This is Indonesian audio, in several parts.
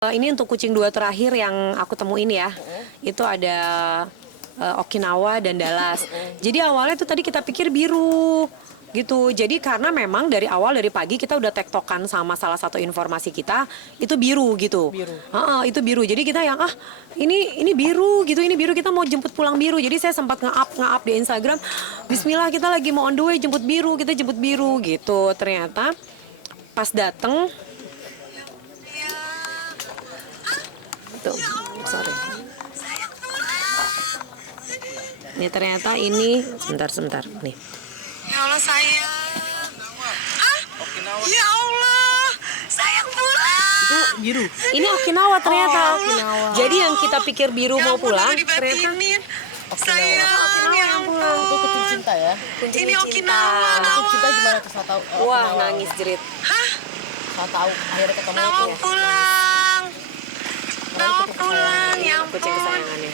Ini untuk kucing dua terakhir yang aku temuin ya. Itu ada Okinawa dan Dallas. Jadi awalnya tuh tadi kita pikir biru gitu. Jadi karena memang dari awal dari pagi kita udah tektokan sama salah satu informasi kita itu biru gitu. Itu biru. Jadi kita yang ini biru gitu, ini biru, kita mau jemput pulang biru. Jadi saya sempat nge-up di Instagram. Bismillah, kita lagi mau on the way jemput biru, kita jemput biru gitu. Ternyata pas dateng tuh, sorry. Nih ternyata ini sebentar nih. Ya Allah sayang. Ya Allah, sayang pulang. Itu biru. Ini Okinawa ternyata. Jadi yang kita pikir biru Ya mau ampun, pulang, udah ternyata dibatinin. Sayang, ya ampun. Itu kucing cinta ya? Ini Okinawa, Kucing cinta Nawa. gimana tuh? Saya tahu. wah nangis jerit. Hah? Saya tahu akhirnya ketemu Nawa itu. pulang. Nawa pulang, ya Kucing ampun. kesayangannya.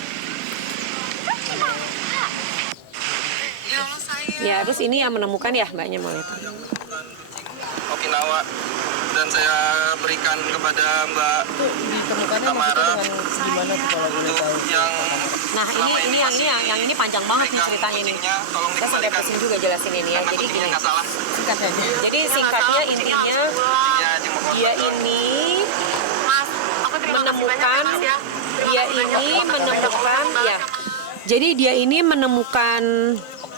Ya Allah sayang. Ya terus ini yang menemukan ya mbaknya mau lihat. Okinawa, dan saya berikan kepada Mbak Itu ditemukannya Tamara maksudnya dengan gimana tuh kalau boleh untuk tahu? yang Nah selama ini masih yang ini panjang banget nih pegang ceritanya nih. kucingnya, tolong Kita sampai dikembalikan pusing juga jelasin ini ya. karena Jadi kucingnya gini. nggak salah. Singkat saja. Jadi singkatnya intinya Kucingnya jenguk dia korban. ini Mas, aku terima kasih banyak ya, Mas ya. dia ini menemukan ya. Jadi dia ini menemukan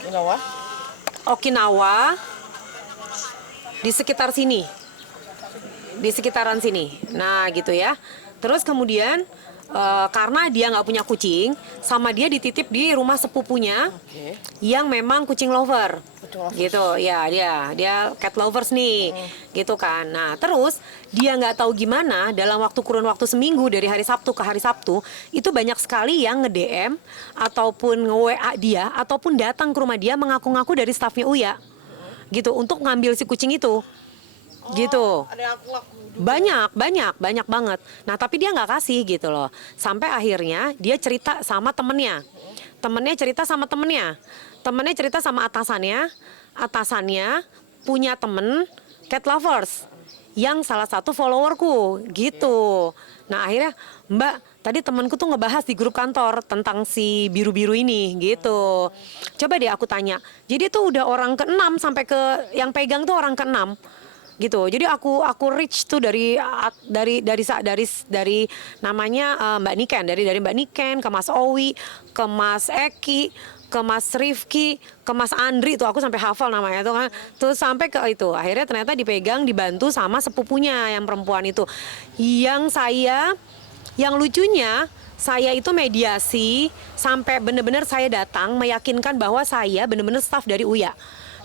Okinawa? Okinawa di sekitar sini, di sekitaran sini. Nah gitu ya. Terus kemudian karena dia nggak punya kucing, sama dia dititip di rumah sepupunya Oke. yang memang kucing lover. Kucing lovers. Gitu ya, dia cat lovers nih, gitu kan. Nah terus dia nggak tahu gimana dalam kurun waktu seminggu dari hari Sabtu ke hari Sabtu itu banyak sekali yang nge-DM ataupun nge-WA dia ataupun datang ke rumah dia mengaku-ngaku dari stafnya Uya, gitu untuk ngambil si kucing itu, gitu. Ada yang aku Banyak banget. Nah tapi dia nggak kasih gitu loh. Sampai akhirnya dia cerita sama temennya. Temennya cerita sama temennya. Temennya cerita sama atasannya. Atasannya punya temen cat lovers yang salah satu followerku gitu. Nah akhirnya Mbak, tadi temanku tuh ngebahas di grup kantor tentang si biru-biru ini gitu. Coba deh aku tanya. Jadi tuh udah orang ke-6 sampai ke yang pegang tuh orang ke-6 gitu. Jadi aku reach tuh dari namanya Mbak Niken, dari Mbak Niken ke Mas Owi, ke Mas Eki, ke Mas Rifki, ke Mas Andri, tuh aku sampai hafal namanya tuh kan. Terus sampai ke itu. Akhirnya ternyata dipegang, dibantu sama sepupunya yang perempuan itu. Yang lucunya saya itu mediasi sampai benar-benar saya datang meyakinkan bahwa saya benar-benar staf dari Uya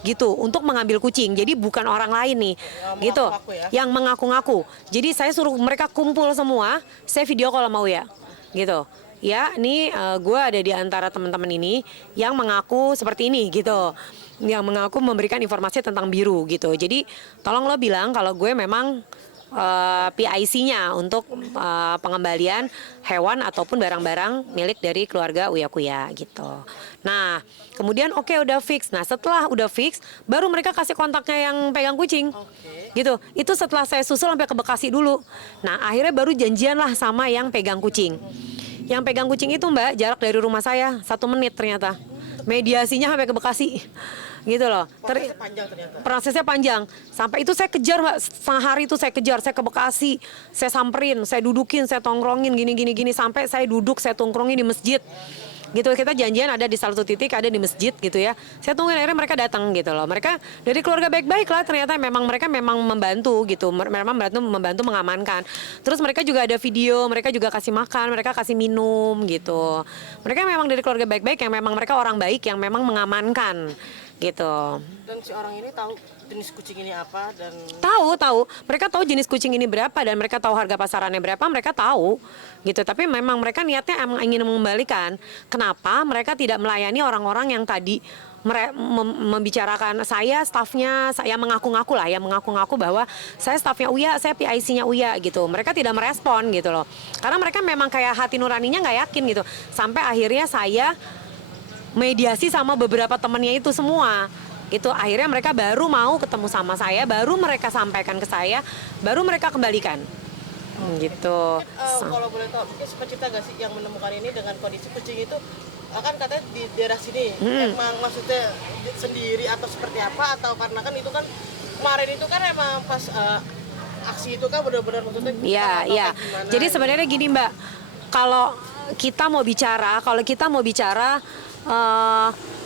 gitu untuk mengambil kucing. Jadi bukan orang lain nih gitu yang mengaku-ngaku. Jadi saya suruh mereka kumpul semua, saya video call sama Uya gitu. Ya, nih gue ada di antara teman-teman ini yang mengaku seperti ini gitu, yang mengaku memberikan informasi tentang biru gitu. Jadi tolong lo bilang kalau gue memang PIC-nya untuk pengembalian hewan ataupun barang-barang milik dari keluarga Uya Kuya gitu. Nah, kemudian oke, udah fix. Nah, setelah udah fix, baru mereka kasih kontaknya yang pegang kucing. Gitu. Itu setelah saya susul sampai ke Bekasi dulu. Nah, akhirnya baru janjian lah sama yang pegang kucing. Yang pegang kucing itu Mbak, jarak dari rumah saya 1 menit ternyata. Mediasinya sampai ke Bekasi. Gitu loh. Prosesnya panjang ternyata. Prosesnya panjang. Sampai itu saya kejar Mbak, setengah hari itu saya kejar, saya ke Bekasi, saya samperin, saya dudukin, saya tongkrongin gini sampai saya duduk, saya tongkrongin di masjid. Gitu, kita janjian ada di salah satu titik, ada di masjid gitu ya. Saya tungguin akhirnya mereka datang gitu loh. Mereka dari keluarga baik-baik lah, ternyata mereka memang membantu gitu. Memang membantu mengamankan. Terus mereka juga ada video, mereka juga kasih makan, mereka kasih minum gitu. Mereka memang dari keluarga baik-baik yang memang mereka orang baik yang memang mengamankan gitu. Dan si orang ini tahu jenis kucing ini apa dan Tahu. Mereka tahu jenis kucing ini berapa dan mereka tahu harga pasarannya berapa, mereka tahu. Gitu. Tapi memang mereka niatnya emang ingin mengembalikan. Kenapa mereka tidak melayani orang-orang yang tadi membicarakan saya stafnya, saya mengaku-ngaku bahwa saya stafnya Uya, saya PIC-nya Uya gitu. Mereka tidak merespon gitu loh. Karena mereka memang kayak hati nuraninya nggak yakin gitu. Sampai akhirnya saya mediasi sama beberapa temannya itu semua. Itu akhirnya mereka baru mau ketemu sama saya, baru mereka sampaikan ke saya, baru mereka kembalikan Gitu. Kalau boleh tahu, mungkin sempat cerita nggak sih yang menemukan ini dengan kondisi kucing itu kan katanya di daerah sini emang maksudnya sendiri atau seperti apa, atau karena kan itu kan kemarin itu kan emang pas aksi itu kan benar-benar maksudnya Iya, iya. gimana Jadi gitu. sebenarnya gini Mbak, kalau kita mau bicara,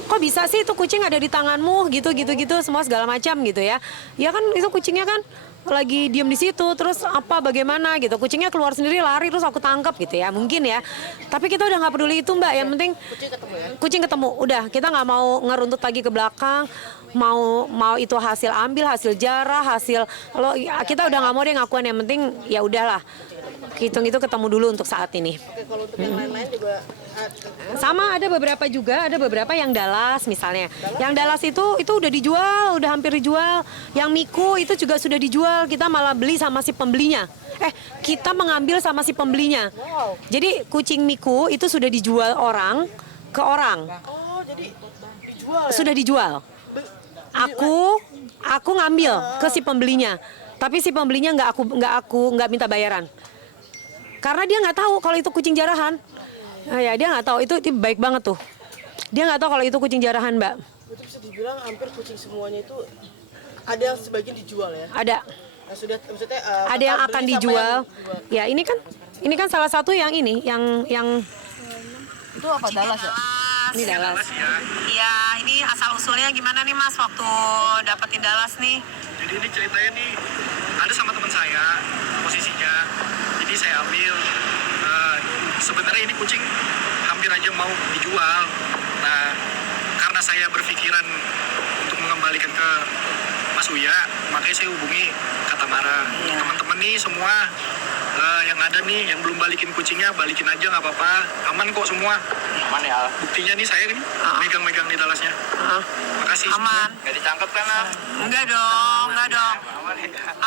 kok bisa sih itu kucing ada di tanganmu gitu semua segala macam gitu ya. Ya kan itu kucingnya kan lagi diem di situ, terus apa bagaimana gitu, kucingnya keluar sendiri lari terus aku tangkap gitu ya, mungkin ya. Tapi kita udah nggak peduli itu Mbak, yang penting Kucing ketemu ya. kucing ketemu, udah kita nggak mau ngeruntut lagi ke belakang, mau itu hasil ambil, hasil jarah, hasil lo kita udah nggak mau deh ngakuan, yang penting ya udahlah, hitung itu ketemu dulu untuk saat ini. Oke, kalau untuk yang lain-lain juga Sama ada beberapa yang Dallas misalnya. Yang Dallas itu udah dijual, udah hampir dijual. Yang Miku itu juga sudah dijual, kita malah beli sama si pembelinya. Kita mengambil sama si pembelinya. wow. Jadi kucing Miku itu sudah dijual orang ke orang. Oh, jadi dijual ya? Sudah dijual. Aku ngambil ke si pembelinya. Tapi si pembelinya nggak minta bayaran. Karena dia nggak tahu kalau itu kucing jarahan. Ya dia nggak tahu, itu baik banget tuh. Dia nggak tahu kalau itu kucing jarahan Mbak. Itu bisa dibilang hampir kucing semuanya itu ada yang sebagian dijual ya. Ada. Nah, sudah maksudnya Ada yang bakal akan beli sama dijual. yang dijual. Ya ini kan salah satu yang ini, yang Itu apa Dallas ya? ini Dallas. Iya, ini asal usulnya gimana nih Mas waktu dapetin Dallas nih? Jadi ini ceritanya nih ada sama teman saya posisinya. Jadi saya ambil. Sebenarnya ini kucing hampir aja mau dijual. Nah, karena saya berpikiran untuk mengembalikan ke Mas Uya, makanya saya hubungi Kak Tamara. Teman-teman nih semua yang ada nih yang belum balikin kucingnya, balikin aja nggak apa-apa. Aman kok semua. Aman ya, Buktinya nih saya nih megang-megang di Dallasnya. Makasih. Aman. nggak ditangkap kan Al? Enggak dong.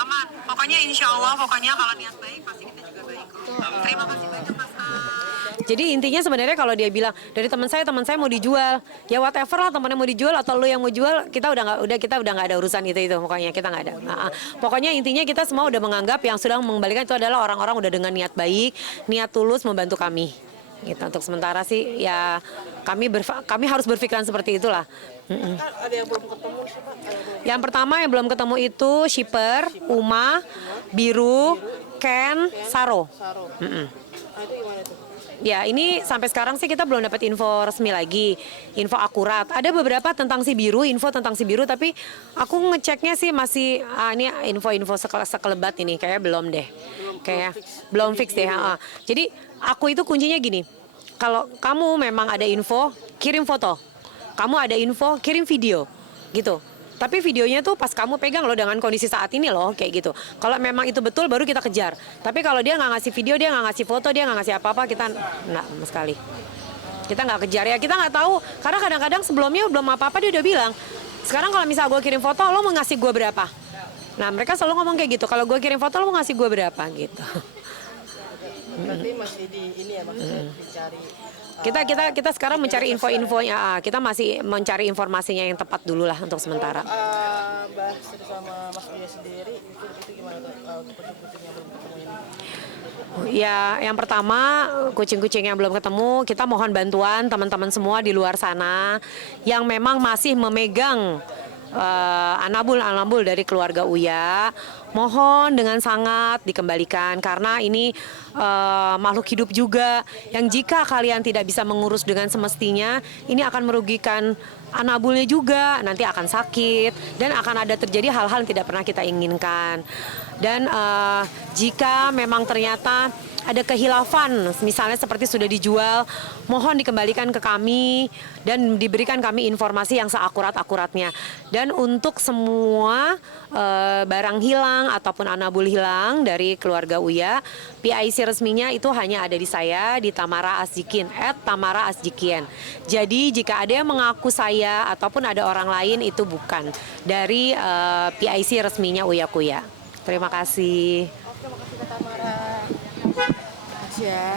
Aman. Pokoknya insya Allah, kalau niat baik pasti kita juga baik kok. Terima kasih banyak Mas. Jadi intinya sebenarnya kalau dia bilang dari teman saya mau dijual, ya whatever lah, temannya mau dijual atau lu yang mau jual, kita udah nggak ada urusan itu pokoknya kita nggak ada. Pokoknya intinya kita semua udah menganggap yang sudah mengembalikan itu adalah orang-orang udah dengan niat baik, niat tulus membantu kami. Gitu. Untuk sementara sih ya kami harus berpikiran seperti itulah. Kan ada yang belum ketemu sih Pak. Yang pertama yang belum ketemu itu Shipper, Uma, Biru, Ken, Saro. Saro. Nah, itu gimana tuh? Ya ini sampai sekarang sih kita belum dapat info resmi lagi, info akurat. Ada beberapa tentang si Biru, info tentang si Biru, tapi aku ngeceknya sih masih ini info-info sekelebat ini kayak belum deh, kayak belum fix deh. Jadi aku itu kuncinya gini, kalau kamu memang ada info, kirim foto. Kamu ada info, kirim video, gitu. Tapi videonya tuh pas kamu pegang loh dengan kondisi saat ini loh, kayak gitu. Kalau memang itu betul baru kita kejar. Tapi kalau dia nggak ngasih video, dia nggak ngasih foto, dia nggak ngasih apa-apa, kita nggak sama sekali. Kita nggak kejar ya, kita nggak tahu. Karena kadang-kadang sebelumnya belum apa-apa dia udah bilang. Sekarang kalau misal gue kirim foto, lo mau ngasih gue berapa? Nah mereka selalu ngomong kayak gitu. Kalau gue kirim foto, lo mau ngasih gue berapa gitu. Berarti masih di ini ya maksudnya dicari. Kita sekarang mencari info-infonya. Kita masih mencari informasinya yang tepat dulu lah untuk sementara. Mbak Sri sama Mas Uya sendiri itu gimana tuh untuk kucing-kucing yang belum ketemu ini? Ya, yang pertama kucing-kucing yang belum ketemu, kita mohon bantuan teman-teman semua di luar sana yang memang masih memegang anabul dari keluarga Uya, mohon dengan sangat dikembalikan karena ini makhluk hidup juga yang jika kalian tidak bisa mengurus dengan semestinya, ini akan merugikan anabulnya juga, nanti akan sakit dan akan ada terjadi hal-hal yang tidak pernah kita inginkan. Dan jika memang ternyata ada kehilafan, misalnya seperti sudah dijual, mohon dikembalikan ke kami dan diberikan kami informasi yang seakurat-akuratnya. Dan untuk semua barang hilang ataupun anabul hilang dari keluarga Uya, PIC resminya itu hanya ada di saya, di Tamara Asjikin, @tamaraasjikian. Jadi jika ada yang mengaku saya ataupun ada orang lain, itu bukan dari PIC resminya Uya Kuya. Terima kasih. Oke, makasih Kak Tamara. Makasih ya.